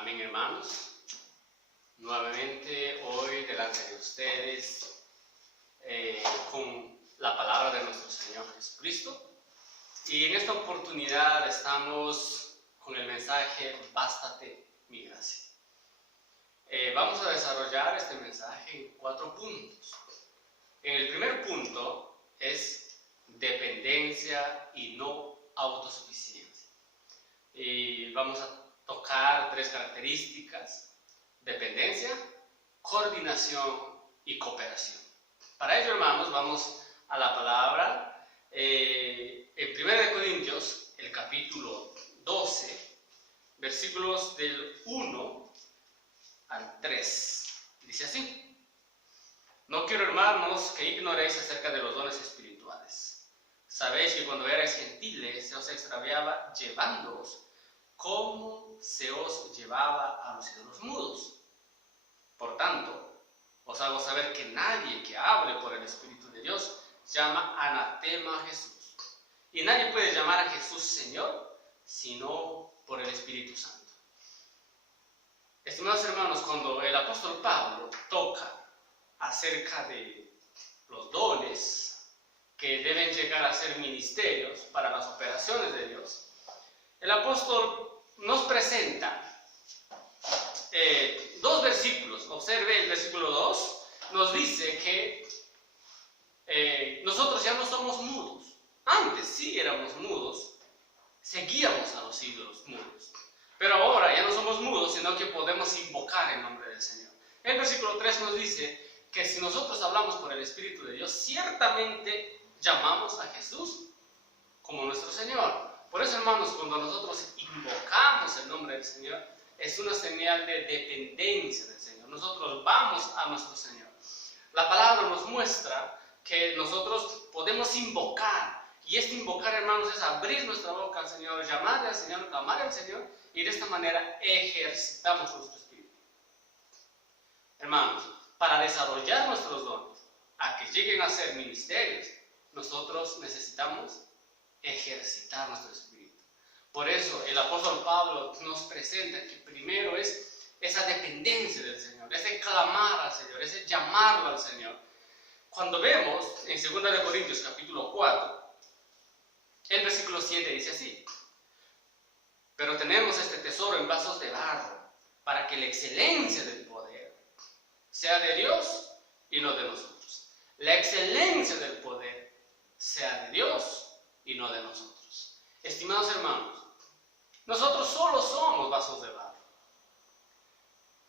Amén, hermanos. Nuevamente hoy delante de ustedes con la palabra de nuestro Señor Jesucristo. Y en esta oportunidad estamos con el mensaje Bástate mi gracia. Vamos a desarrollar este mensaje en 4 puntos. En el primer punto es dependencia y no autosuficiencia. Y vamos a tocar 3 características: dependencia, coordinación y cooperación. Para ello, hermanos, vamos a la palabra en 1 Corintios, el capítulo 12, versículos del 1 al 3. Dice así: No quiero, hermanos, que ignoréis acerca de los dones espirituales. Sabéis que cuando erais gentiles se os extraviaba llevándoos como se os llevaba a los ídolos mudos. Por tanto, os hago saber que nadie que hable por el Espíritu de Dios llama anatema a Jesús. Y nadie puede llamar a Jesús Señor sino por el Espíritu Santo. Estimados hermanos, cuando el apóstol Pablo toca acerca de los dones que deben llegar a ser ministerios para las operaciones de Dios, el apóstol nos presenta 2 versículos. Observe el versículo 2, nos dice que nosotros ya no somos mudos. Antes sí éramos mudos, seguíamos a los ídolos mudos, pero ahora ya no somos mudos, sino que podemos invocar el nombre del Señor. El versículo 3 nos dice que si nosotros hablamos por el Espíritu de Dios, ciertamente llamamos a Jesús como nuestro Señor. Por eso, hermanos, cuando nosotros invocamos el nombre del Señor, es una señal de dependencia del Señor. Nosotros vamos a nuestro Señor. La palabra nos muestra que nosotros podemos invocar. Y este invocar, hermanos, es abrir nuestra boca al Señor, llamarle al Señor, clamar al Señor, y de esta manera ejercitamos nuestro espíritu. Hermanos, para desarrollar nuestros dones, a que lleguen a ser ministerios, nosotros necesitamos ejercitar nuestro espíritu. Por eso el apóstol Pablo nos presenta que primero es esa dependencia del Señor, ese clamar al Señor, ese llamarlo al Señor. Cuando vemos en 2 Corintios capítulo 4, el versículo 7 dice así: Pero tenemos este tesoro en vasos de barro, para que la excelencia del poder sea de Dios y no de nosotros. La excelencia del poder sea de Dios y no de nosotros. Estimados hermanos, nosotros solo somos vasos de barro.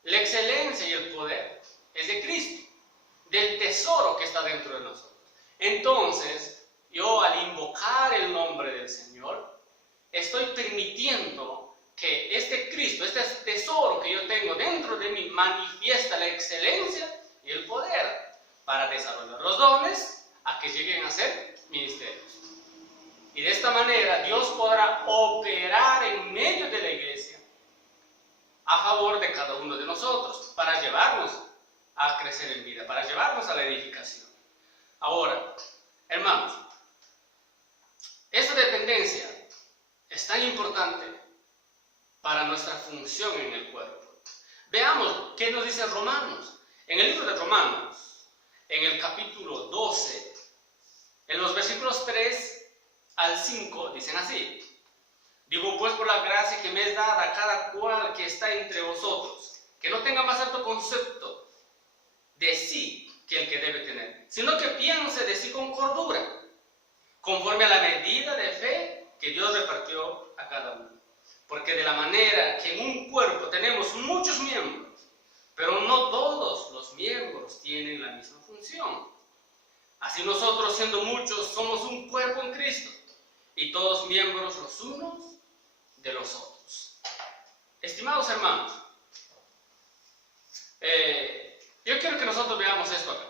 La excelencia y el poder es de Cristo, del tesoro que está dentro de nosotros. Entonces, yo al invocar el nombre del Señor, estoy permitiendo que este Cristo, este tesoro que yo tengo dentro de mí, manifiesta la excelencia y el poder para desarrollar los dones a que lleguen a ser ministerios. Y de esta manera Dios podrá operar en medio de la iglesia a favor de cada uno de nosotros, para llevarnos a crecer en vida, para llevarnos a la edificación. Ahora, hermanos, esta dependencia es tan importante para nuestra función en el cuerpo. Veamos qué nos dice Romanos. En el libro de Romanos, en el capítulo 12, en los versículos 3 al 5, dicen así: Digo pues por la gracia que me es dada a cada cual que está entre vosotros, que no tenga más alto concepto de sí que el que debe tener, sino que piense de sí con cordura, conforme a la medida de fe que Dios repartió a cada uno. Porque de la manera que en un cuerpo tenemos muchos miembros, pero no todos los miembros tienen la misma función, así nosotros, siendo muchos, somos un cuerpo en Cristo, y todos miembros los unos de los otros. Estimados hermanos, yo quiero que nosotros veamos esto acá.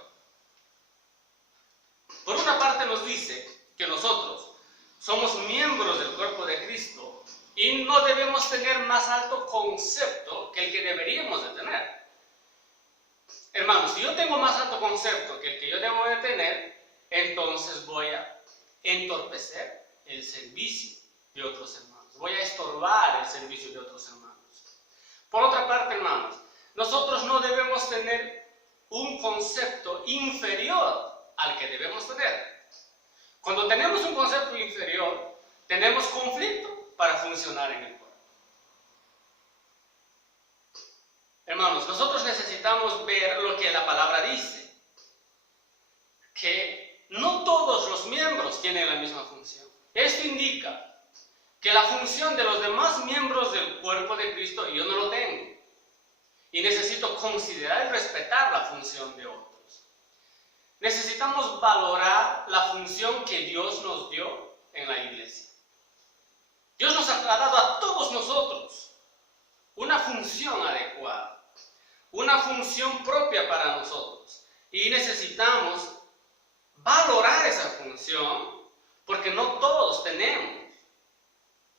Por una parte nos dice que nosotros somos miembros del cuerpo de Cristo y no debemos tener más alto concepto que el que deberíamos de tener. Hermanos, si yo tengo más alto concepto que el que yo debo de tener, entonces voy a entorpecer el servicio de otros hermanos. Voy a estorbar el servicio de otros hermanos. Por otra parte, hermanos, nosotros no debemos tener un concepto inferior al que debemos tener. Cuando tenemos un concepto inferior, tenemos conflicto para funcionar en el cuerpo. Hermanos, nosotros necesitamos ver lo que la palabra dice, que no todos los miembros tienen la misma función. Esto indica que la función de los demás miembros del cuerpo de Cristo yo no lo tengo. Y necesito considerar y respetar la función de otros. Necesitamos valorar la función que Dios nos dio en la iglesia. Dios nos ha dado a todos nosotros una función adecuada, una función propia para nosotros. Y necesitamos valorar esa función porque no todos tenemos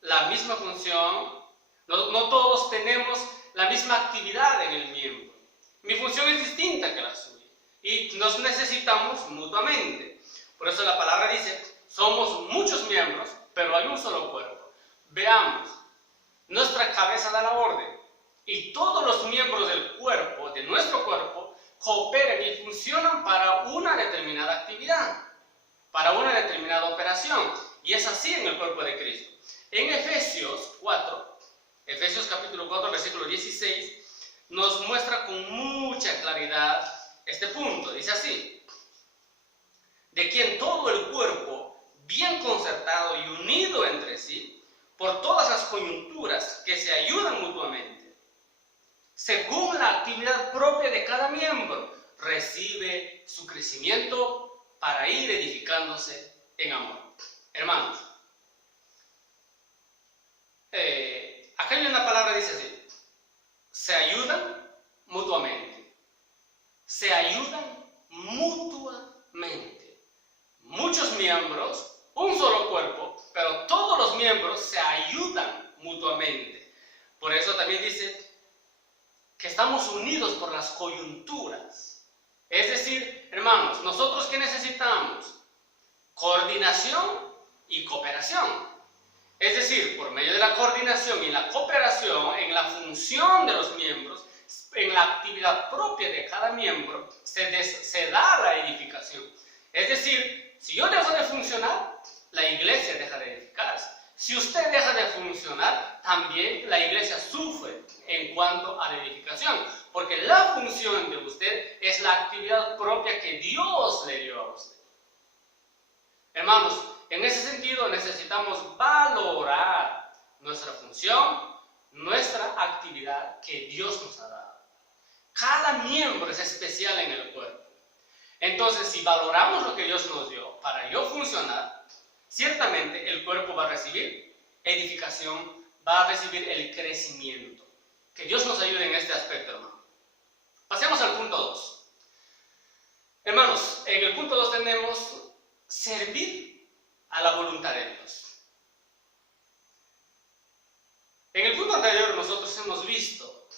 la misma función, no todos tenemos la misma actividad en el miembro. Mi función es distinta que la suya y nos necesitamos mutuamente. Por eso la palabra dice, somos muchos miembros, pero hay un solo cuerpo. Veamos, nuestra cabeza da la orden y todos los miembros del cuerpo, de nuestro cuerpo, cooperan y funcionan para una determinada actividad, para una determinada operación. Y es así en el cuerpo de Cristo. En Efesios capítulo 4, versículo 16, nos muestra con mucha claridad este punto. Dice así, de quien todo el cuerpo, bien concertado y unido entre sí, por todas las coyunturas que se ayudan mutuamente, según la actividad propia de cada miembro, recibe su crecimiento para ir edificándose en amor. Hermanos, acá hay una palabra que dice así, se ayudan mutuamente. Se ayudan mutuamente. Muchos miembros, un solo cuerpo, pero todos los miembros se ayudan mutuamente. Por eso también dice que estamos unidos por las coyunturas. Es decir, hermanos, nosotros ¿qué necesitamos? Coordinación y cooperación. Es decir, por medio de la coordinación y la cooperación en la función de los miembros, en la actividad propia de cada miembro, se da la edificación. Es decir, si yo dejo de funcionar, la iglesia deja de edificarse. Si usted deja de funcionar, también la iglesia sufre en cuanto a la edificación. Porque la función de usted es la actividad propia que Dios le dio a usted. Hermanos, en ese sentido necesitamos valorar nuestra función, nuestra actividad que Dios nos ha dado. Cada miembro es especial en el cuerpo. Entonces, si valoramos lo que Dios nos dio para yo funcionar, ciertamente el cuerpo va a recibir edificación, va a recibir el crecimiento. Que Dios nos ayude en este aspecto, hermano. Pasemos al punto 2. Hermanos, en el punto 2 tenemos servir a la voluntad de Dios. En el punto anterior nosotros hemos visto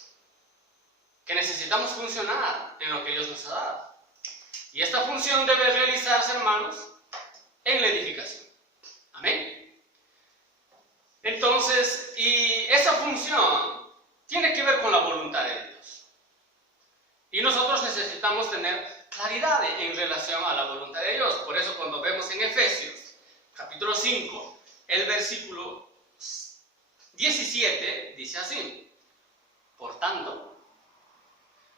que necesitamos funcionar en lo que Dios nos ha dado. Y esta función debe realizarse, hermanos, en la edificación. Amén. Entonces, y esa función tiene que ver con la voluntad de Dios. Y nosotros necesitamos tener claridad en relación a la voluntad de Dios. Por eso cuando vemos en Efesios, capítulo 5, el versículo 17, dice así, por tanto,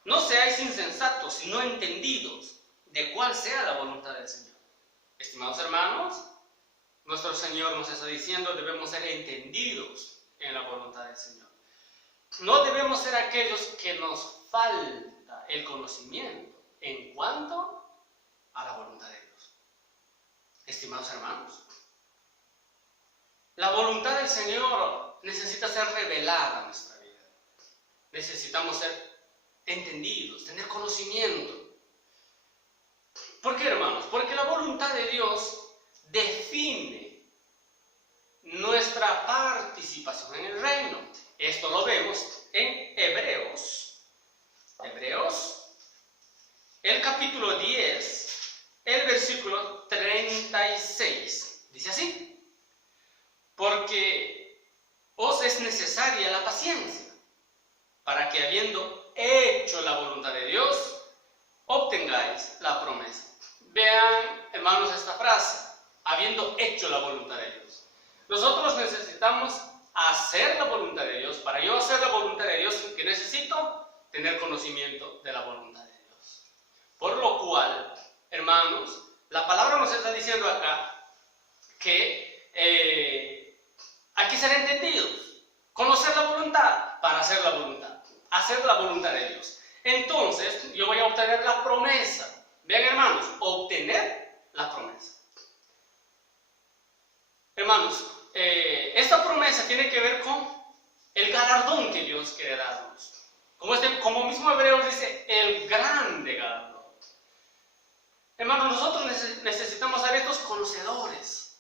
no seáis insensatos, sino entendidos de cuál sea la voluntad del Señor. Estimados hermanos, nuestro Señor nos está diciendo debemos ser entendidos en la voluntad del Señor. No debemos ser aquellos que nos falta el conocimiento en cuanto a la voluntad de Dios. Estimados hermanos, la voluntad del Señor necesita ser revelada en nuestra vida. Necesitamos ser entendidos, tener conocimiento. ¿Por qué, hermanos? Porque la voluntad de Dios define nuestra participación en el reino. Esto lo vemos en Hebreos, el capítulo 10, el versículo 36. Dice así, porque os es necesaria la paciencia para que habiendo hecho la voluntad de Dios, obtengáis la promesa. Vean, hermanos, esta frase, habiendo hecho la voluntad de Dios. Nosotros necesitamos hacer la voluntad de Dios. Para yo hacer la voluntad de Dios, ¿qué necesito? Tener conocimiento de la voluntad de Dios. Por lo cual, hermanos, la palabra nos está diciendo acá que hay que ser entendidos, conocer la voluntad para hacer la voluntad, hacer la voluntad de Dios. Entonces, yo voy a obtener la promesa. Vean, hermanos, obtener la promesa. Hermanos, esta promesa tiene que ver con el galardón que Dios quiere darnos. Como mismo Hebreos dice, el grande galardón. Hermanos, nosotros necesitamos ser estos conocedores,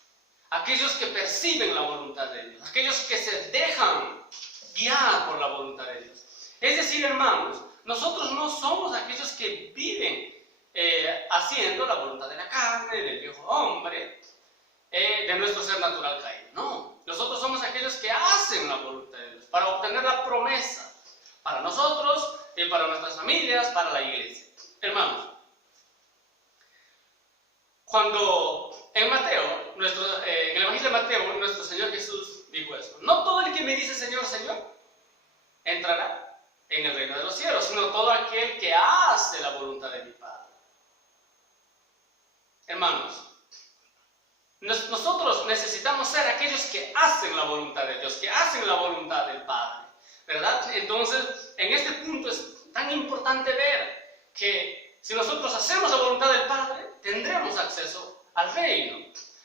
aquellos que perciben la voluntad de Dios, aquellos que se dejan guiar por la voluntad de Dios. Es decir, hermanos, nosotros no somos aquellos que viven haciendo la voluntad de la carne, del viejo hombre, de nuestro ser natural caído. No, nosotros somos aquellos que hacen la voluntad de Dios para obtener la promesa para nosotros, para nuestras familias, para la iglesia. Hermanos, cuando en Mateo, en el Evangelio de Mateo, nuestro Señor Jesús dijo esto: no todo el que me dice Señor, Señor, entrará en el reino de los cielos, sino todo aquel que hace la voluntad de mi Padre. Hermanos, nosotros necesitamos ser aquellos que hacen la voluntad de Dios, que hacen la voluntad del Padre, ¿verdad? Entonces, en este punto es tan importante ver que si nosotros hacemos la voluntad del Padre, tendremos acceso al reino.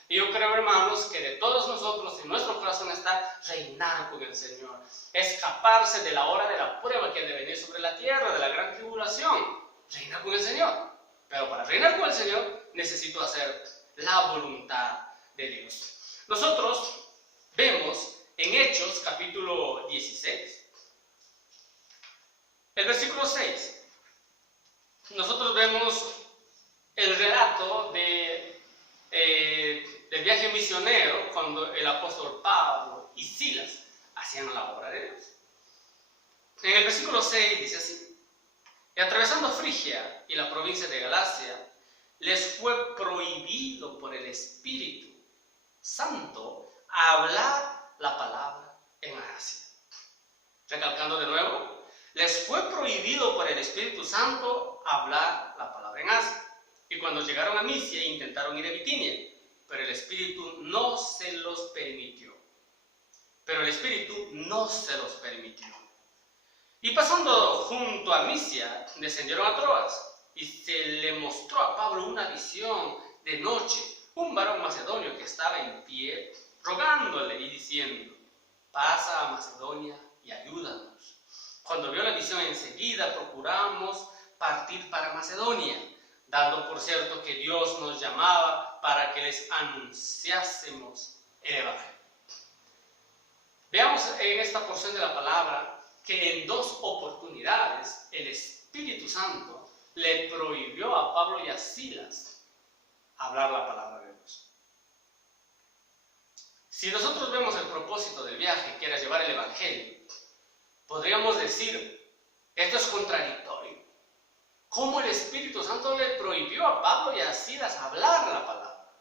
Y yo creo, hermanos, que de todos nosotros, en nuestro corazón está reinar con el Señor, escaparse de la hora de la prueba que ha de venir sobre la tierra, de la gran tribulación, reinar con el Señor. Pero para reinar con el Señor, necesito hacer la voluntad de Dios. Nosotros vemos en Hechos capítulo 16, el versículo 6. Nosotros vemos el relato del viaje misionero cuando el apóstol Pablo y Silas hacían la obra de Dios. En el versículo 6 dice así: y atravesando Frigia y la provincia de Galacia, les fue prohibido por el Espíritu Santo hablar la palabra en Asia. Recalcando de nuevo, les fue prohibido por el Espíritu Santo hablar la palabra en Asia. Y cuando llegaron a Misia intentaron ir a Bitinia, pero el Espíritu no se los permitió. Y pasando junto a Misia, descendieron a Troas. Y se le mostró a Pablo una visión de noche, un varón macedonio que estaba en pie, rogándole y diciendo: pasa a Macedonia y ayúdanos. Cuando vio la visión, enseguida procuramos partir para Macedonia, dando por cierto que Dios nos llamaba para que les anunciásemos el Evangelio. Veamos en esta porción de la palabra que en dos oportunidades el Espíritu Santo le prohibió a Pablo y a Silas hablar la palabra de Dios. Si nosotros vemos el propósito del viaje, que era llevar el Evangelio, podríamos decir, esto es contradictorio. ¿Cómo el Espíritu Santo le prohibió a Pablo y a Silas hablar la palabra?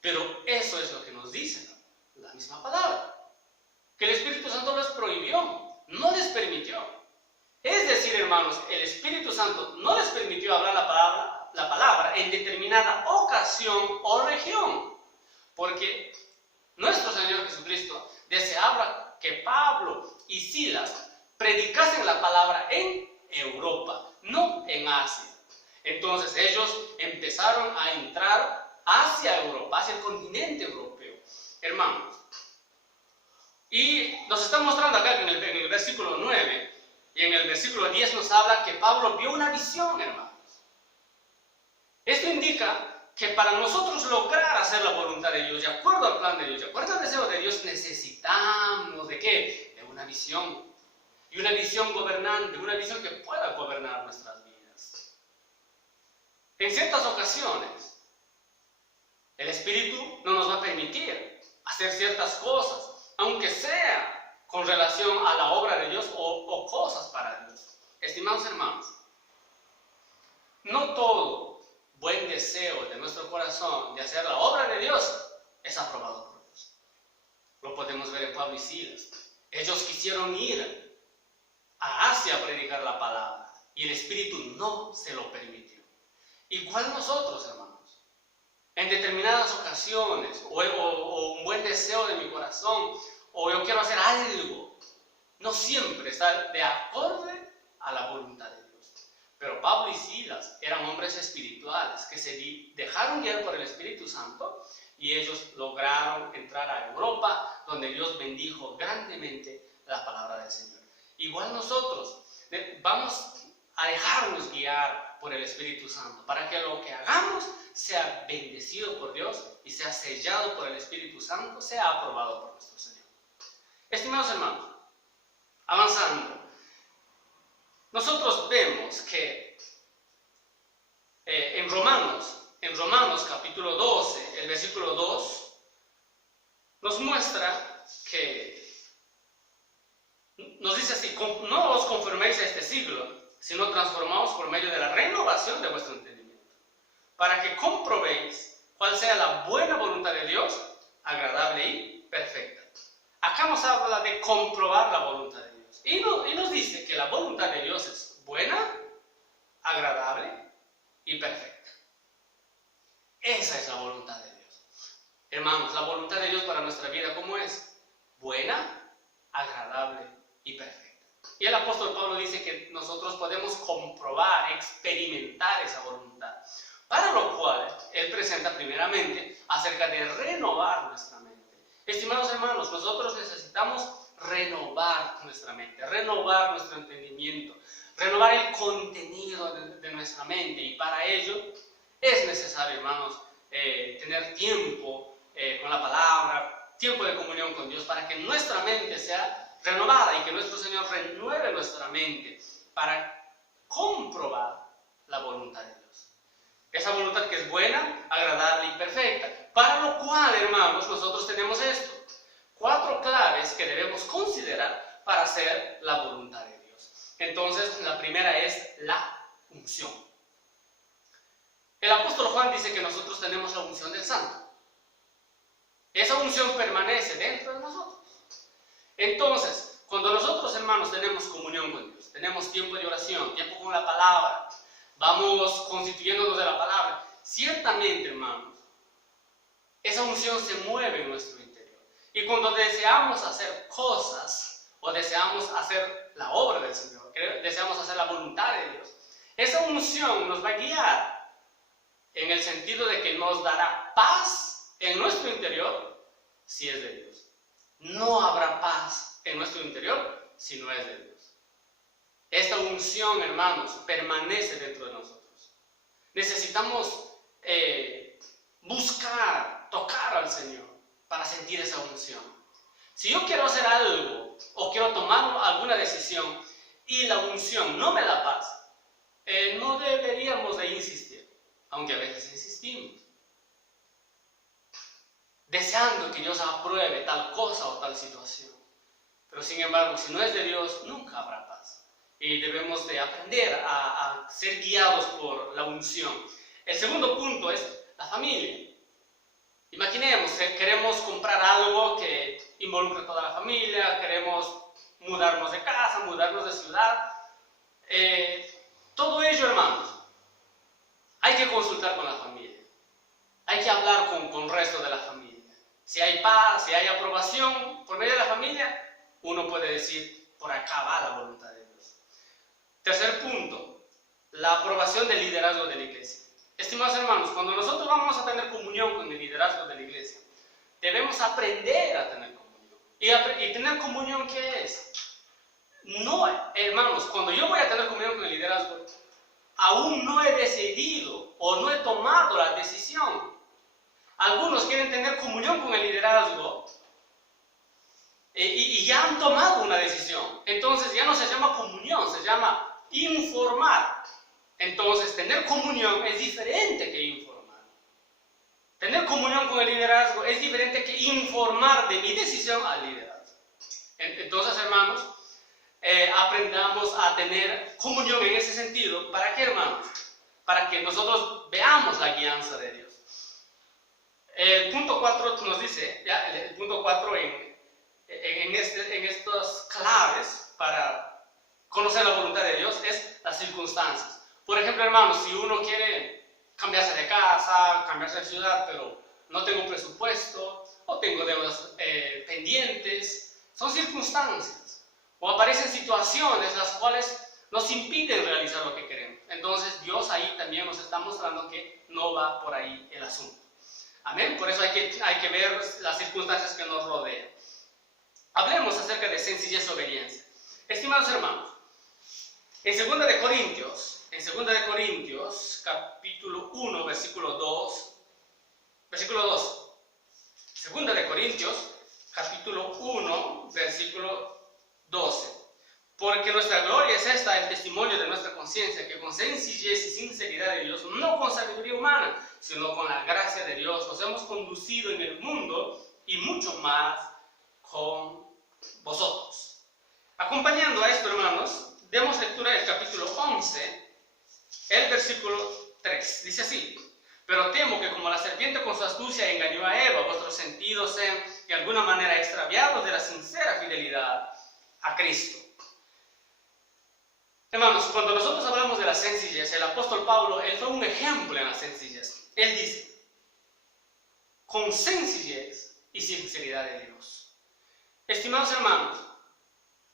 Pero eso es lo que nos dice la misma palabra, que el Espíritu Santo les prohibió, no les permitió. Es decir, hermanos, el Espíritu Santo no les permitió hablar la palabra en determinada ocasión o región, porque nuestro Señor Jesucristo deseaba que Pablo y Silas predicasen la palabra en Europa, no en Asia. Entonces ellos empezaron a entrar hacia Europa, hacia el continente europeo, hermanos. Y nos está mostrando acá que en el versículo 9 y en el versículo 10 nos habla que Pablo vio una visión, hermanos. Esto indica que para nosotros lograr hacer la voluntad de Dios, de acuerdo al plan de Dios, de acuerdo al deseo de Dios, necesitamos ¿de qué? De una visión. Y una visión gobernante, una visión que pueda gobernar nuestras vidas. En ciertas ocasiones, el Espíritu no nos va a permitir hacer ciertas cosas, aunque sea con relación a la obra de Dios o cosas para Dios. Estimados hermanos, no todo buen deseo de nuestro corazón de hacer la obra de Dios es aprobado por Dios. Lo podemos ver en Pablo y Silas. Ellos quisieron ir a Asia a predicar la palabra y el Espíritu no se lo permitió. Igual nosotros, hermanos, en determinadas ocasiones o un buen deseo de mi corazón o yo quiero hacer algo, no siempre está de acorde a la voluntad de Dios. Pero Pablo y Silas eran hombres espirituales que se dejaron guiar por el Espíritu Santo y ellos lograron entrar a Europa, donde Dios bendijo grandemente la palabra del Señor. Igual nosotros vamos a dejarnos guiar por el Espíritu Santo para que lo que hagamos sea bendecido por Dios y sea sellado por el Espíritu Santo, sea aprobado por nuestro Señor. Estimados hermanos, avanzando, nosotros vemos que en Romanos capítulo 12, el versículo 2, nos muestra que, nos dice así: no os conforméis a este siglo, sino transformaos por medio de la renovación de vuestro entendimiento, para que comprobéis cuál sea la buena voluntad de Dios, agradable y perfecta. Acá nos habla de comprobar la voluntad de Dios. Y nos dice que la voluntad de Dios es buena, agradable y perfecta. Esa es la voluntad de Dios. Hermanos, la voluntad de Dios para nuestra vida, ¿cómo es? Buena, agradable y perfecta. Y el apóstol Pablo dice que nosotros podemos comprobar, experimentar esa voluntad. Para lo cual, él presenta primeramente acerca de renovar nuestra mente. Estimados hermanos, nosotros necesitamos renovar nuestra mente, renovar nuestro entendimiento, renovar el contenido de nuestra mente. Y para ello es necesario, hermanos, tener tiempo con la palabra, tiempo de comunión con Dios, para que nuestra mente sea renovada y que nuestro Señor renueve nuestra mente para comprobar la voluntad de Dios. Esa voluntad que es buena, agradable y perfecta. Para lo cual, hermanos, nosotros tenemos esto: 4 claves que debemos considerar para hacer la voluntad de Dios. Entonces, la primera es la unción. El apóstol Juan dice que nosotros tenemos la unción del Santo. Esa unción permanece dentro de nosotros. Entonces, cuando nosotros, hermanos, tenemos comunión con Dios, tenemos tiempo de oración, tiempo con la palabra, vamos constituyéndonos de la palabra, ciertamente, hermanos, esa unción se mueve en nuestro interior. Y cuando deseamos hacer cosas o deseamos hacer la obra del Señor, deseamos hacer la voluntad de Dios, esa unción nos va a guiar en el sentido de que nos dará paz en nuestro interior si es de Dios. No habrá paz en nuestro interior si no es de Dios. Esta unción, hermanos, permanece dentro de nosotros. Necesitamos buscar, tocar al Señor para sentir esa unción. Si yo quiero hacer algo o quiero tomar alguna decisión y la unción no me da paz, no deberíamos de insistir, aunque a veces insistimos, deseando que Dios apruebe tal cosa o tal situación. Pero sin embargo, si no es de Dios, nunca habrá paz. Y debemos de aprender a ser guiados por la unción. El segundo punto es la familia. Imaginemos que queremos comprar algo que involucre a toda la familia, queremos mudarnos de casa, mudarnos de ciudad. Todo ello, hermanos, hay que consultar con la familia. Hay que hablar con el resto de la familia. Si hay paz, si hay aprobación por medio de la familia, uno puede decir, por acá va la voluntad de Dios. Tercer punto, la aprobación del liderazgo de la iglesia. Estimados hermanos, cuando nosotros vamos a tener comunión con el liderazgo de la iglesia, debemos aprender a tener comunión. ¿Y tener comunión qué es? No, hermanos, cuando yo voy a tener comunión con el liderazgo, aún no he decidido o no he tomado la decisión. Algunos quieren tener comunión con el liderazgo y ya han tomado una decisión. Entonces ya no se llama comunión, se llama informar. Entonces tener comunión es diferente que informar. Tener comunión con el liderazgo es diferente que informar de mi decisión al liderazgo. Entonces, hermanos, aprendamos a tener comunión en ese sentido. ¿Para qué, hermanos? Para que nosotros veamos la guianza de Dios. El punto 4 nos dice, ya, el punto 4 en estas claves para conocer la voluntad de Dios es las circunstancias. Por ejemplo, hermanos, si uno quiere cambiarse de casa, cambiarse de ciudad, pero no tengo presupuesto o tengo deudas pendientes, son circunstancias. O aparecen situaciones las cuales nos impiden realizar lo que queremos. Entonces Dios ahí también nos está mostrando que no va por ahí el asunto. Amén. Por eso hay que ver las circunstancias que nos rodean. Hablemos acerca de sencillez y obediencia. Estimados hermanos, en 2 de Corintios, capítulo 1, versículo 2, 2 de Corintios, capítulo 1, versículo 12. Porque nuestra gloria es esta, el testimonio de nuestra conciencia, que con sencillez y sinceridad de Dios, no con sabiduría humana, sino con la gracia de Dios, nos hemos conducido en el mundo y mucho más con vosotros. Acompañando a esto, hermanos, demos lectura del capítulo 11, el versículo 3. Dice así: pero temo que como la serpiente con su astucia engañó a Eva, vuestros sentidos sean de alguna manera extraviados de la sincera fidelidad a Cristo. Hermanos, cuando nosotros hablamos de la sencillez, el apóstol Pablo, él fue un ejemplo en la sencillez. Él dice, con sencillez y sinceridad de Dios. Estimados hermanos,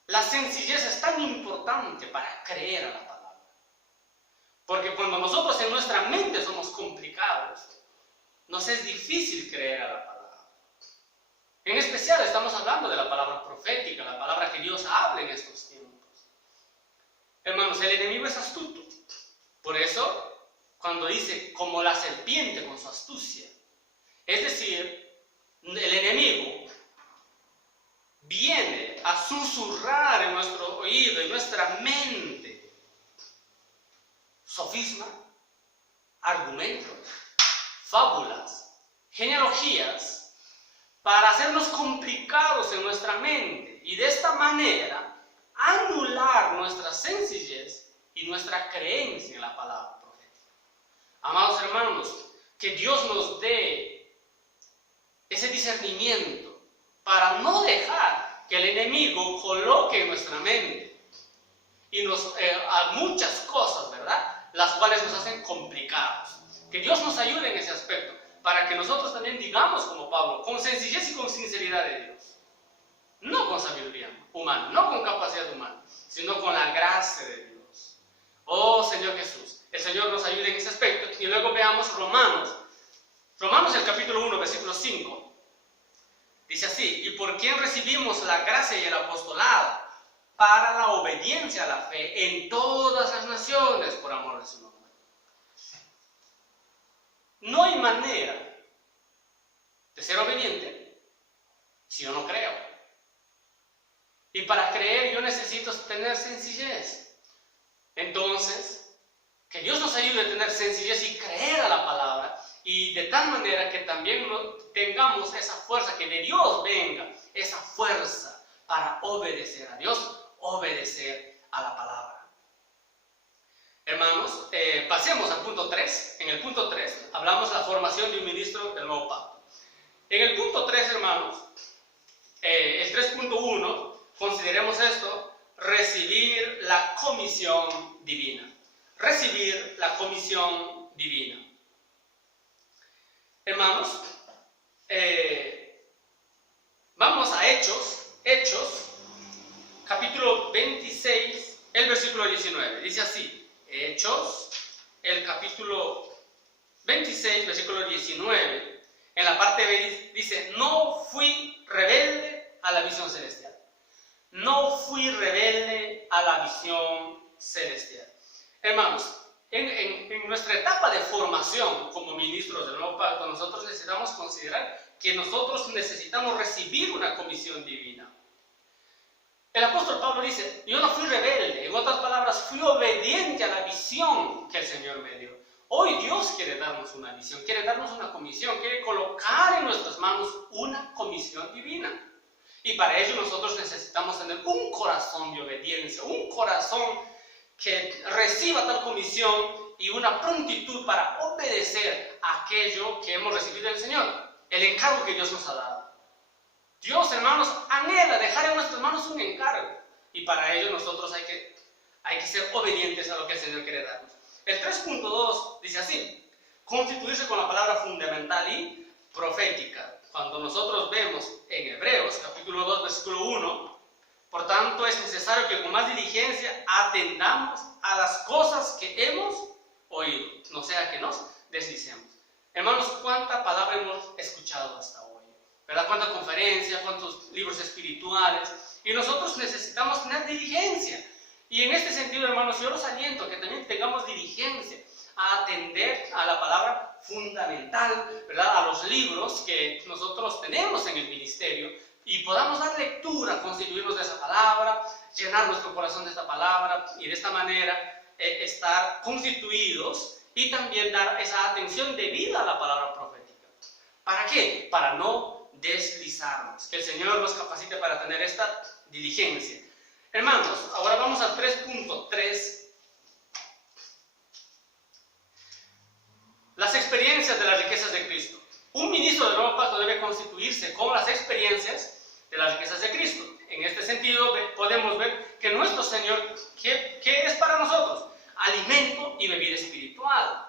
la sencillez es tan importante para creer a la palabra. Porque cuando nosotros en nuestra mente somos complicados, nos es difícil creer a la palabra. En especial estamos hablando de la palabra profética, la palabra que Dios habla en estos tiempos. Hermanos, el enemigo es astuto. Por eso, cuando dice como la serpiente con su astucia, es decir, el enemigo viene a susurrar en nuestro oído, en nuestra mente, sofisma, argumentos, fábulas, genealogías, para hacernos complicados en nuestra mente y de esta manera anular nuestra sencillez y nuestra creencia en la palabra profética. Amados hermanos, que Dios nos dé ese discernimiento para no dejar que el enemigo coloque en nuestra mente y a muchas cosas, ¿verdad?, las cuales nos hacen complicados. Que Dios nos ayude en ese aspecto para que nosotros también digamos como Pablo, con sencillez y con sinceridad de Dios. No con sabiduría humana, no con capacidad humana, sino con la gracia de Dios. Oh Señor Jesús, el Señor nos ayude en ese aspecto. Y luego veamos Romanos el capítulo 1, versículo 5. Dice así: y por quien recibimos la gracia y el apostolado para la obediencia a la fe en todas las naciones por amor de su nombre. No hay manera de ser obediente si yo no creo. Y para creer yo necesito tener sencillez. Entonces, que Dios nos ayude a tener sencillez y creer a la palabra, y de tal manera que también tengamos esa fuerza, que de Dios venga esa fuerza para obedecer a Dios, obedecer a la palabra. Hermanos, pasemos al punto 3. En el punto 3 hablamos de la formación de un ministro del nuevo pacto. En el punto 3, hermanos, el 3.1, consideremos esto: recibir la comisión divina. Recibir la comisión divina. Hermanos, vamos a Hechos, capítulo 26, el versículo 19. Dice así, Hechos, el capítulo 26, versículo 19. En la parte B dice, no fui rebelde a la visión celestial. No fui rebelde a la visión celestial. Hermanos, en nuestra etapa de formación como ministros del nuevo pacto, nosotros necesitamos considerar que nosotros necesitamos recibir una comisión divina. El apóstol Pablo dice, yo no fui rebelde, en otras palabras, fui obediente a la visión que el Señor me dio. Hoy Dios quiere darnos una visión, quiere darnos una comisión, quiere colocar en nuestras manos una comisión divina. Y para ello nosotros necesitamos tener un corazón de obediencia, un corazón que reciba tal comisión y una prontitud para obedecer a aquello que hemos recibido del Señor, el encargo que Dios nos ha dado. Dios, hermanos, anhela dejar en nuestras manos un encargo, y para ello nosotros hay que ser obedientes a lo que el Señor quiere darnos. El 3.2 dice así: constituirse con la palabra fundamental y profética. Cuando nosotros vemos en Hebreos, capítulo 2, versículo 1, por tanto es necesario que con más diligencia atendamos a las cosas que hemos oído, no sea que nos deslicemos. Hermanos, ¿cuánta palabra hemos escuchado hasta hoy? ¿Verdad? ¿Cuántas conferencias, cuántos libros espirituales? Y nosotros necesitamos tener diligencia. Y en este sentido, hermanos, yo los aliento a que también tengamos diligencia a atender a la palabra fundamental, ¿verdad? A los libros que nosotros tenemos en el ministerio, y podamos dar lectura, constituirnos de esa palabra, llenar nuestro corazón de esta palabra, y de esta manera estar constituidos y también dar esa atención debida a la palabra profética. ¿Para qué? Para no deslizarnos. Que el Señor nos capacite para tener esta diligencia. Hermanos, ahora vamos al 3.3. Las experiencias de las riquezas de Cristo. Un ministro del Nuevo Pacto debe constituirse con las experiencias de las riquezas de Cristo. En este sentido, podemos ver que nuestro Señor, ¿qué es para nosotros? Alimento y bebida espiritual.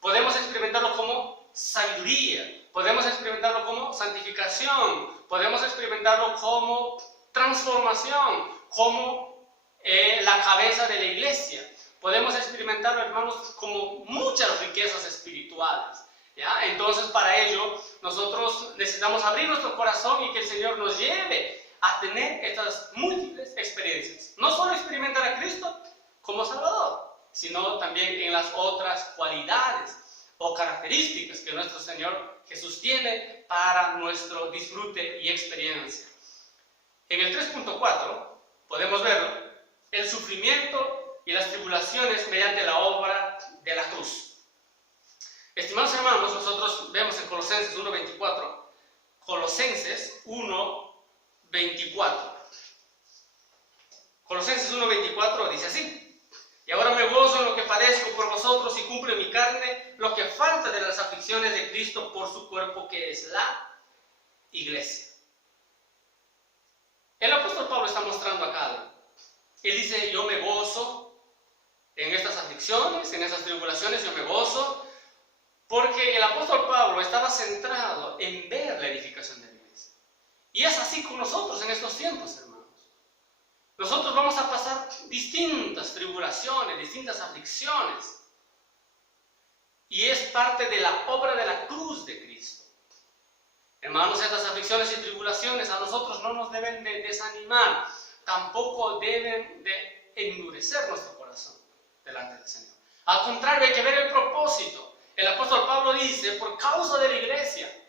Podemos experimentarlo como sabiduría, podemos experimentarlo como santificación, podemos experimentarlo como transformación, como la cabeza de la iglesia. Podemos experimentarlo, hermanos, como muchas riquezas espirituales. ¿Ya? Entonces, para ello, nosotros necesitamos abrir nuestro corazón y que el Señor nos lleve a tener estas múltiples experiencias. No solo experimentar a Cristo como Salvador, sino también en las otras cualidades o características que nuestro Señor Jesús tiene para nuestro disfrute y experiencia. En el 3.4 podemos verlo: el sufrimiento y las tribulaciones mediante la obra de la cruz. Estimados hermanos, nosotros vemos en Colosenses 1.24, Colosenses 1.24. Colosenses 1.24 dice así: y ahora me gozo en lo que padezco por vosotros y cumplo en mi carne lo que falta de las aflicciones de Cristo por su cuerpo, que es la iglesia. El apóstol Pablo está mostrando acá algo. Él dice: yo me gozo en estas aflicciones, en estas tribulaciones, yo me gozo, porque el apóstol Pablo estaba centrado en ver la edificación de la iglesia. Y es así con nosotros en estos tiempos, hermanos. Nosotros vamos a pasar distintas tribulaciones, distintas aflicciones. Y es parte de la obra de la cruz de Cristo. Hermanos, estas aflicciones y tribulaciones a nosotros no nos deben de desanimar, tampoco deben de endurecer nuestro corazón delante del Señor. Al contrario, hay que ver el propósito. El apóstol Pablo dice: por causa de la iglesia.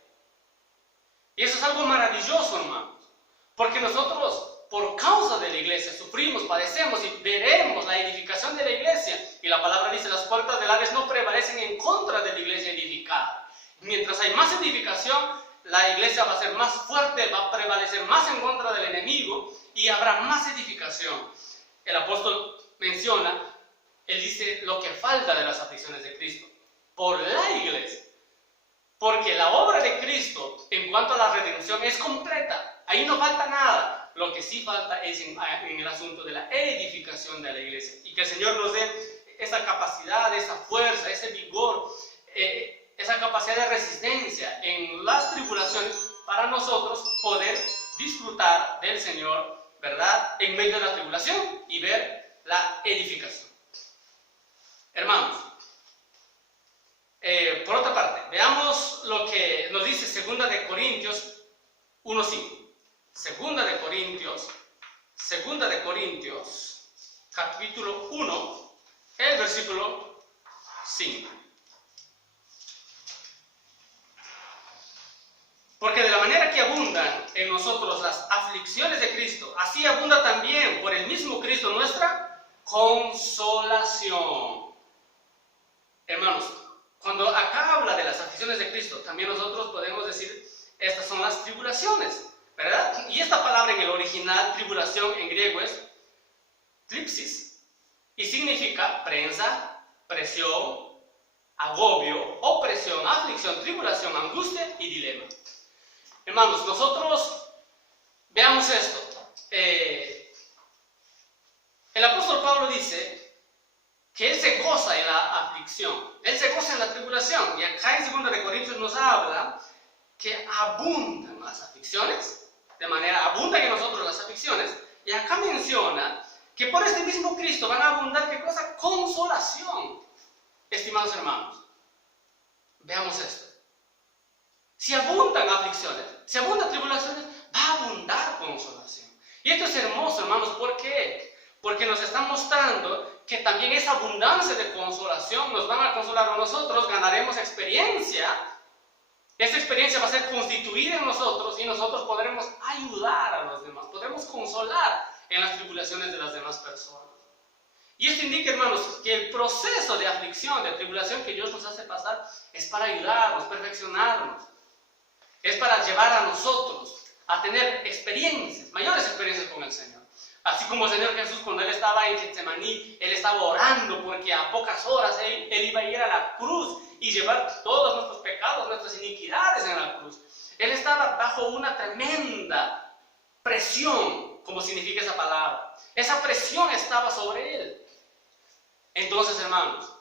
Y eso es algo maravilloso, hermanos, porque nosotros, por causa de la iglesia, sufrimos, padecemos y veremos la edificación de la iglesia. Y la palabra dice: las puertas del Hades no prevalecen en contra de la iglesia edificada. Mientras hay más edificación, la iglesia va a ser más fuerte, va a prevalecer más en contra del enemigo y habrá más edificación. El apóstol menciona, él dice, lo que falta de las aflicciones de Cristo por la iglesia. Porque la obra de Cristo en cuanto a la redención es completa. Ahí no falta nada. Lo que sí falta es en el asunto de la edificación de la iglesia. Y que el Señor nos dé esa capacidad, esa fuerza, ese vigor, esa capacidad de resistencia en las tribulaciones para nosotros poder disfrutar del Señor, ¿verdad? En medio de la tribulación y ver la edificación. Hermanos, por otra parte, veamos lo que nos dice 2 Corintios 1.5. 2 Corintios, capítulo 1, el versículo 5. Porque de la manera que abundan en nosotros las aflicciones de Cristo, así abunda también por el mismo Cristo nuestra consolación. Hermanos, cuando acá habla de las aflicciones de Cristo, también nosotros podemos decir, estas son las tribulaciones. ¿verdad? Y esta palabra en el original, tribulación en griego es tripsis, y significa prensa, presión, agobio, opresión, aflicción, tribulación, angustia y dilema. Hermanos, nosotros veamos esto. El apóstol Pablo dice que él se goza en la aflicción, él se goza en la tribulación, y acá en 2 Corintios nos habla que abundan las aflicciones, de manera abundan en nosotros las aflicciones, y acá menciona que por este mismo Cristo van a abundar, ¿qué cosa? Consolación. Estimados hermanos, veamos esto. Si abundan aflicciones, si abundan tribulaciones, va a abundar consolación. Y esto es hermoso, hermanos, ¿por qué? Porque nos está mostrando que también esa abundancia de consolación nos van a consolar a nosotros, ganaremos experiencia. Esa experiencia va a ser constituida en nosotros y nosotros podremos ayudar a los demás, podremos consolar en las tribulaciones de las demás personas. Y esto indica, hermanos, que el proceso de aflicción, de tribulación que Dios nos hace pasar es para ayudarnos, perfeccionarnos. Es para llevar a nosotros a tener experiencias, mayores experiencias con el Señor. Así como el Señor Jesús, cuando Él estaba en Getsemaní, Él estaba orando porque a pocas horas Él iba a ir a la cruz y llevar todos nuestros pecados, nuestras iniquidades en la cruz. Él estaba bajo una tremenda presión, como significa esa palabra. Esa presión estaba sobre Él. Entonces, hermanos,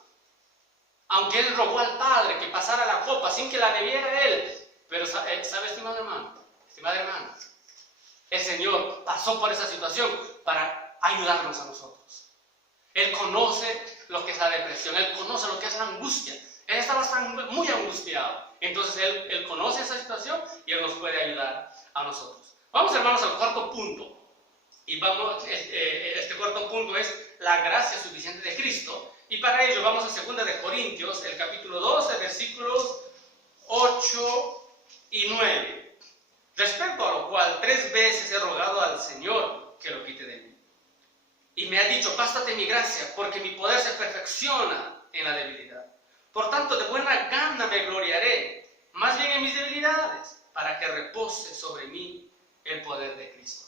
aunque Él rogó al Padre que pasara la copa sin que la bebiera Él, pero ¿sabe, estimado hermano? Estimada hermana, el Señor pasó por esa situación para ayudarnos a nosotros. Él conoce lo que es la depresión, Él conoce lo que es la angustia. Él estaba muy angustiado. Entonces Él conoce esa situación y Él nos puede ayudar a nosotros. Vamos, hermanos, al cuarto punto. Y este cuarto punto es la gracia suficiente de Cristo. Y para ello vamos a 2 Corintios, el capítulo 12, versículos 8 y 9. Respecto a lo cual 3 veces he rogado al Señor que lo quite de mí. Y me ha dicho, bástate mi gracia, porque mi poder se perfecciona en la debilidad. Por tanto, de buena gana me gloriaré, más bien en mis debilidades, para que repose sobre mí el poder de Cristo.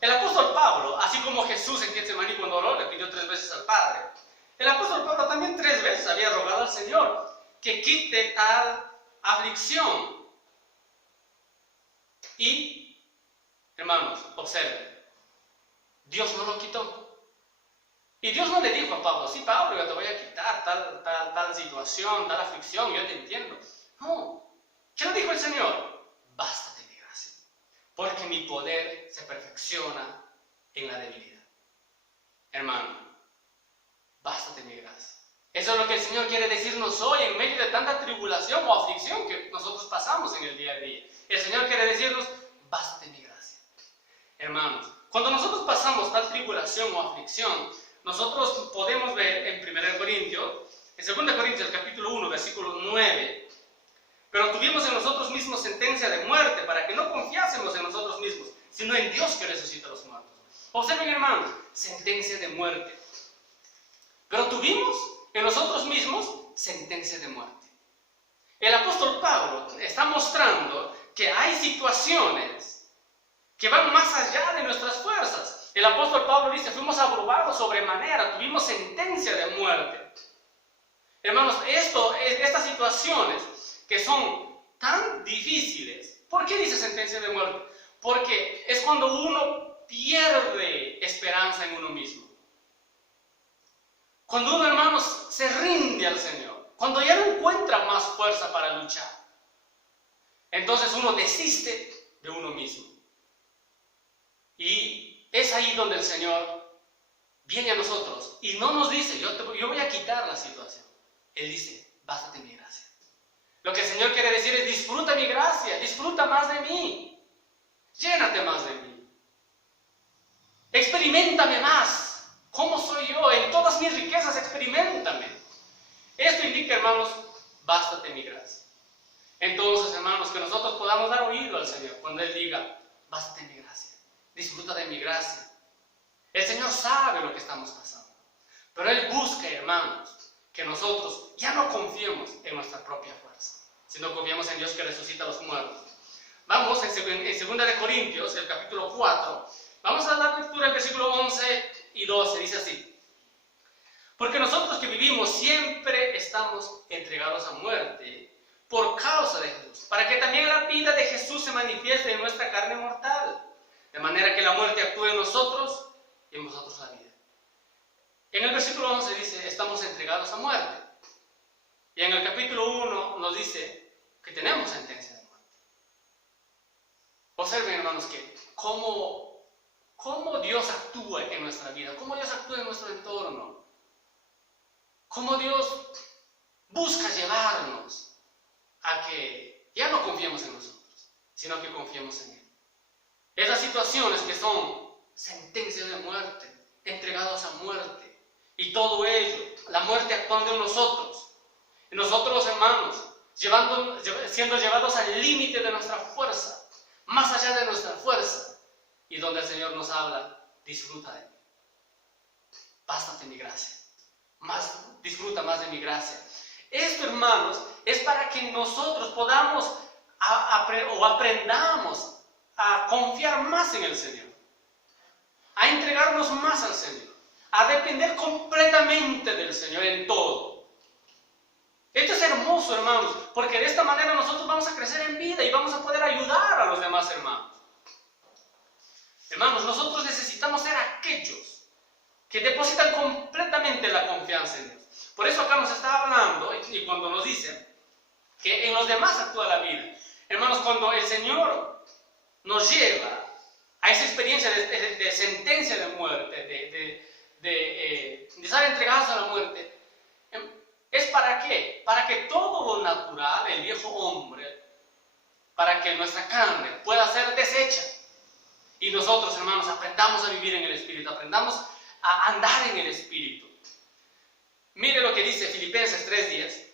El apóstol Pablo, así como Jesús en Getsemaní cuando oró, le pidió 3 veces al Padre, el apóstol Pablo también 3 veces había rogado al Señor que quite tal aflicción. Y, hermanos, observen, Dios no lo quitó. Y Dios no le dijo a Pablo, sí, Pablo, yo te voy a quitar tal situación, tal aflicción, yo te entiendo. No. ¿Qué le dijo el Señor? Bástate mi gracia, porque mi poder se perfecciona en la debilidad. Hermano, bástate mi gracia. Eso es lo que el Señor quiere decirnos hoy en medio de tanta tribulación o aflicción que nosotros pasamos en el día a día. El Señor quiere decirnos, bástate mi gracia. Hermanos, cuando nosotros pasamos tal tribulación o aflicción, nosotros podemos ver en 2 Corintios, el capítulo 1, versículo 9, pero tuvimos en nosotros mismos sentencia de muerte para que no confiásemos en nosotros mismos, sino en Dios que resucita a los muertos. Observen, hermanos, sentencia de muerte. Pero tuvimos en nosotros mismos sentencia de muerte. El apóstol Pablo está mostrando que hay situaciones que van más allá de nuestras fuerzas. El apóstol Pablo dice, fuimos abrumados sobremanera, tuvimos sentencia de muerte. Hermanos, estas situaciones que son tan difíciles, ¿por qué dice sentencia de muerte? Porque es cuando uno pierde esperanza en uno mismo. Cuando uno, hermanos, se rinde al Señor, cuando ya no encuentra más fuerza para luchar, entonces uno desiste de uno mismo. Y es ahí donde el Señor viene a nosotros y no nos dice, yo voy a quitar la situación. Él dice, bástate mi gracia. Lo que el Señor quiere decir es, disfruta mi gracia, disfruta más de mí, llénate más de mí, experiméntame más. ¿Cómo soy yo? En todas mis riquezas, experiméntame. Esto indica, hermanos, bástate mi gracia. Entonces, hermanos, que nosotros podamos dar oído al Señor cuando Él diga, bástate mi gracia, disfruta de mi gracia. El Señor sabe lo que estamos pasando, pero Él busca, hermanos, que nosotros ya no confiemos en nuestra propia fuerza, sino confiemos en Dios que resucita a los muertos. Vamos en 2 de Corintios, el capítulo 4. Vamos a dar lectura al versículo 11 y 12. Dice así: porque nosotros que vivimos siempre estamos entregados a muerte por causa de Jesús, para que también la vida de Jesús se manifieste en nuestra carne mortal, de manera que la muerte actúe en nosotros y en vosotros la vida. En el versículo 11 dice, estamos entregados a muerte. Y en el capítulo 1 nos dice que tenemos sentencia de muerte. Observen, hermanos, que cómo Dios actúa en nuestra vida, cómo Dios actúa en nuestro entorno, cómo Dios busca llevarnos a que ya no confiemos en nosotros, sino que confiemos en Él. Esas situaciones que son sentencias de muerte, entregados a muerte, y todo ello, la muerte actuando en nosotros, hermanos, siendo llevados al límite de nuestra fuerza, más allá de nuestra fuerza, y donde el Señor nos habla, disfruta de mí, bástate mi gracia, disfruta más de mi gracia. Esto, hermanos, es para que nosotros podamos o aprendamos a confiar más en el Señor, a entregarnos más al Señor, a depender completamente del Señor en todo. Esto es hermoso, hermanos, porque de esta manera nosotros vamos a crecer en vida y vamos a poder ayudar a los demás hermanos. Hermanos, nosotros necesitamos ser aquellos que depositan completamente la confianza en Dios. Por eso acá nos está hablando, y cuando nos dice que en los demás actúa la vida. Hermanos, cuando el Señor nos lleva a esa experiencia de sentencia de muerte, de estar entregados a la muerte, ¿es para qué? Para que todo lo natural, el viejo hombre, para que nuestra carne pueda ser deshecha. Y nosotros, hermanos, aprendamos a vivir en el Espíritu, aprendamos a andar en el Espíritu. Mire lo que dice Filipenses 3:10.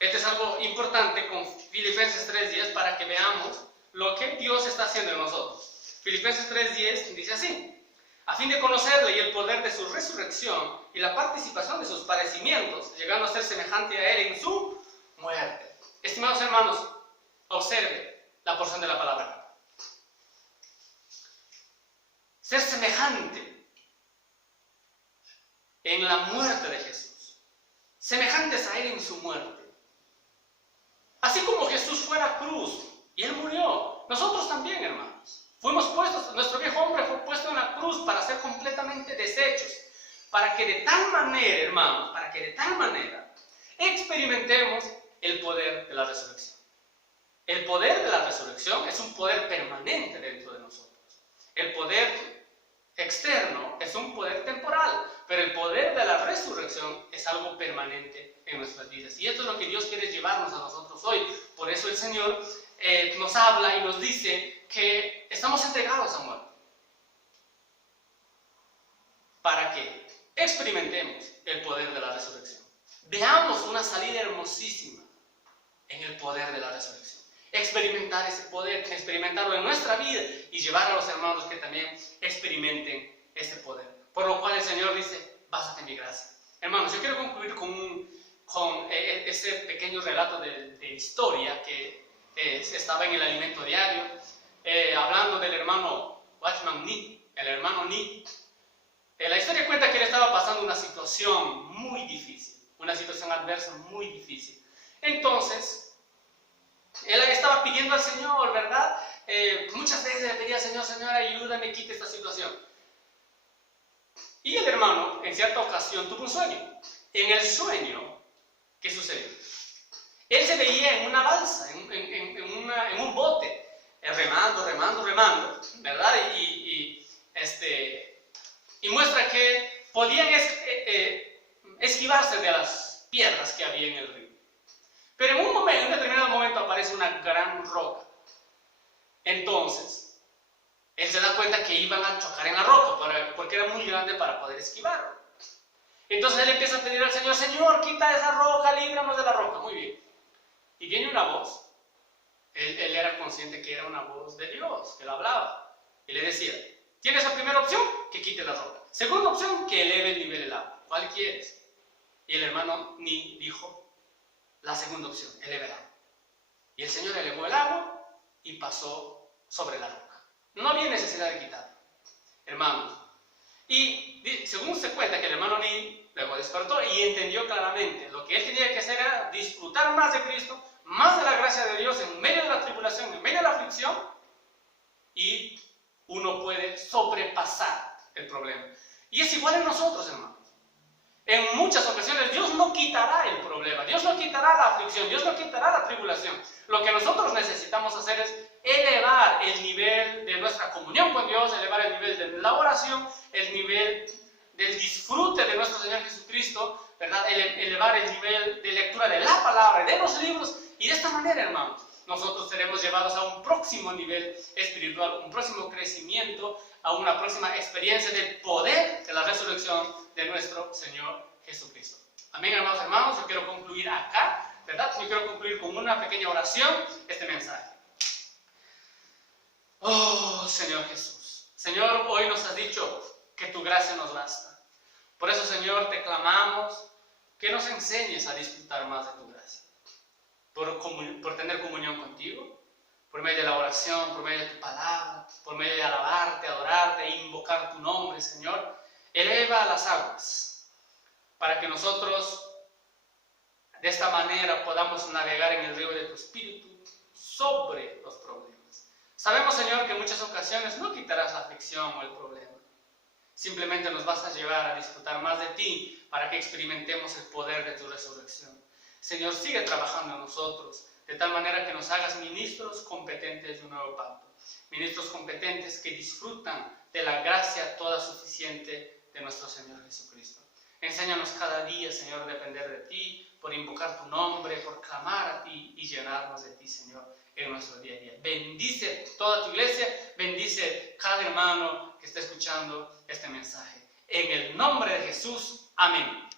Este es algo importante con Filipenses 3:10 para que veamos lo que Dios está haciendo en nosotros. Filipenses 3:10 dice así: a fin de conocerle y el poder de su resurrección y la participación de sus padecimientos, llegando a ser semejante a Él en su muerte. Estimados hermanos, observe la porción de la palabra. Ser semejante en la muerte de Jesús, semejantes a Él en su muerte. Así como Jesús fue a la cruz y Él murió, nosotros también, hermanos, fuimos puestos, nuestro viejo hombre fue puesto en la cruz para ser completamente deshechos, para que de tal manera, hermanos, para que de tal manera experimentemos el poder de la resurrección. El poder de la resurrección es un poder permanente dentro de nosotros. El poder externo es un poder temporal, pero el poder de la resurrección es algo permanente en nuestras vidas. Y esto es lo que Dios quiere llevarnos a nosotros hoy. Por eso el Señor nos habla y nos dice que estamos entregados a muerte, para que experimentemos el poder de la resurrección. Veamos una salida hermosísima en el poder de la resurrección. Experimentar ese poder, experimentarlo en nuestra vida y llevar a los hermanos que también experimenten ese poder. Por lo cual el Señor dice, básate en mi gracia. Hermanos, yo quiero concluir con ese pequeño relato de historia que estaba en el alimento diario, hablando del hermano Watchman Nee, el hermano Nee. La historia cuenta que él estaba pasando una situación muy difícil, una situación adversa muy difícil. Entonces, él estaba pidiendo al Señor, ¿verdad? Muchas veces le pedía al Señor, Señor, ayúdame, quite esta situación. Y el hermano, en cierta ocasión, tuvo un sueño. En el sueño, ¿qué sucedió? Él se veía en una balsa, en un bote, remando, ¿verdad? Y muestra que podían esquivarse de las piedras que había en el río. Pero en un determinado momento aparece una gran roca. Entonces, él se da cuenta que iban a chocar en la roca, porque era muy grande para poder esquivarlo. Entonces él empieza a pedir al Señor, Señor, quita esa roca, líbranos de la roca. Muy bien. Y viene una voz. Él era consciente que era una voz de Dios, que le hablaba. Y le decía, ¿tienes la primera opción? Que quite la roca. Segunda opción, que eleve el nivel del agua. ¿Cuál quieres? Y el hermano Ni dijo, la segunda opción, eleve el agua. Y el Señor elevó el agua y pasó sobre la roca. No había necesidad de quitarlo, hermanos. Y según se cuenta que el hermano Lee luego despertó y entendió claramente lo que él tenía que hacer era disfrutar más de Cristo, más de la gracia de Dios en medio de la tribulación, en medio de la aflicción, y uno puede sobrepasar el problema. Y es igual en nosotros, hermanos. En muchas ocasiones Dios no quitará el problema, Dios no quitará la aflicción, Dios no quitará la tribulación. Lo que nosotros necesitamos hacer es elevar el nivel de nuestra comunión con Dios, elevar el nivel de la oración, el nivel del disfrute de nuestro Señor Jesucristo, ¿verdad? Elevar el nivel de lectura de la palabra, de los libros, y de esta manera, hermanos, nosotros seremos llevados a un próximo nivel espiritual, un próximo crecimiento, a una próxima experiencia del poder de la resurrección de nuestro Señor Jesucristo. Amén, hermanos, hermanos. Yo quiero concluir acá, ¿verdad? Yo quiero concluir con una pequeña oración este mensaje. Oh, Señor Jesús. Señor, hoy nos has dicho que tu gracia nos basta. Por eso, Señor, te clamamos que nos enseñes a disfrutar más de tu gracia. Por tener comunión contigo, por medio de la oración, por medio de tu palabra, por medio de alabarte, adorarte e invocar tu nombre, Señor. Eleva las aguas para que nosotros de esta manera podamos navegar en el río de tu Espíritu sobre los problemas. Sabemos, Señor, que en muchas ocasiones no quitarás la aflicción o el problema. Simplemente nos vas a llevar a disfrutar más de ti para que experimentemos el poder de tu resurrección. Señor, sigue trabajando en nosotros de tal manera que nos hagas ministros competentes de un nuevo pacto. Ministros competentes que disfrutan de la gracia toda suficiente de nuestro Señor Jesucristo. Enséñanos cada día, Señor, a depender de ti, por invocar tu nombre, por clamar a ti y llenarnos de ti, Señor, en nuestro día a día. Bendice toda tu iglesia, bendice cada hermano que está escuchando este mensaje. En el nombre de Jesús, amén.